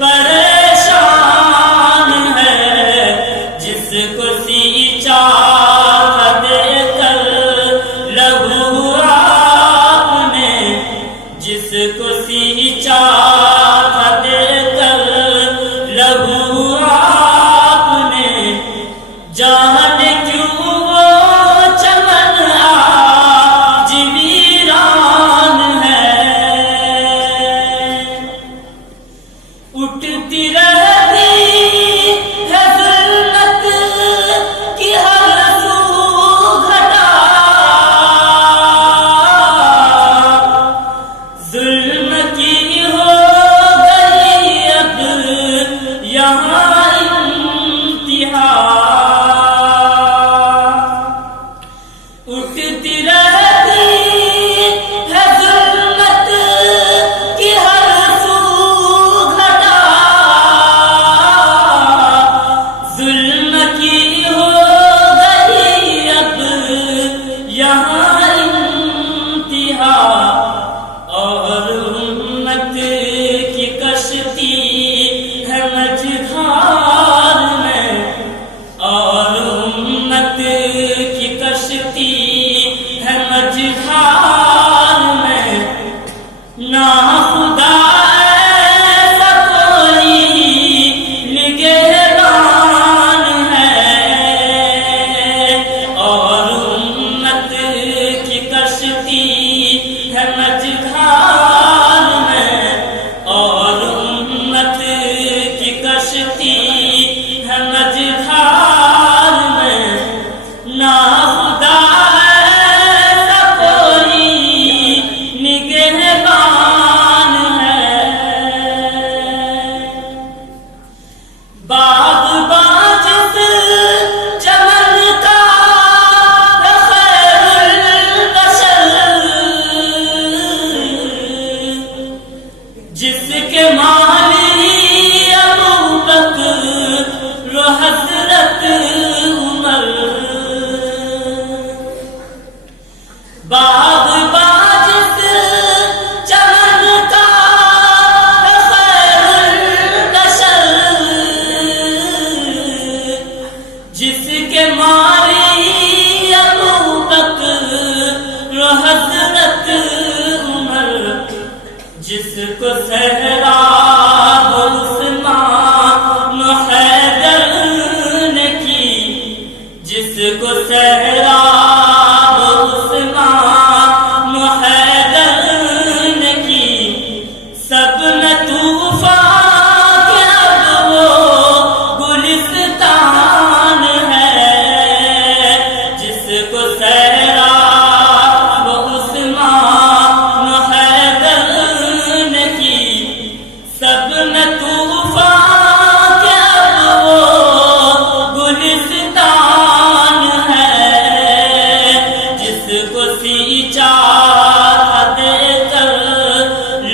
پریشان کشتی ہے مجھار میں، نہ خدا ایسا کوئی نگہبان ہے۔ باغ باجت چمن کا خیر البشر، جس کے مالی ابو بکر و حضرت عمر۔ باغ باجت چمن کا خیر البشر، جس کے مالی ابو بکر و حضرت عمر، جس کو سہراب عثمان و حیدر نے کی، جس کو سہراب عثمان و حیدر نے کی، سب میں طوفان کے اب وہ گلستان ہے، جس کو سہراب عثمان و حیدر نے کی، سب میں طوفان کے اب وہ گلستان ہے، جس کو سینچا تھا دے کر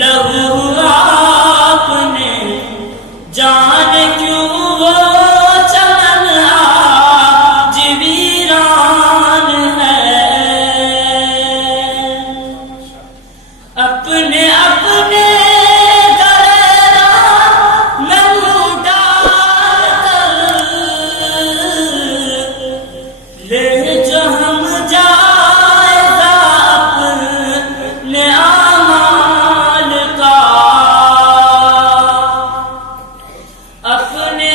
لہو آپ نے، جانے کیوں وہ چمن آج ویران ہے۔ اپنے اپنے گریرا میں منہ ڈال کر لے جو ہم جائزہ اپنے اعمال کا، اپنے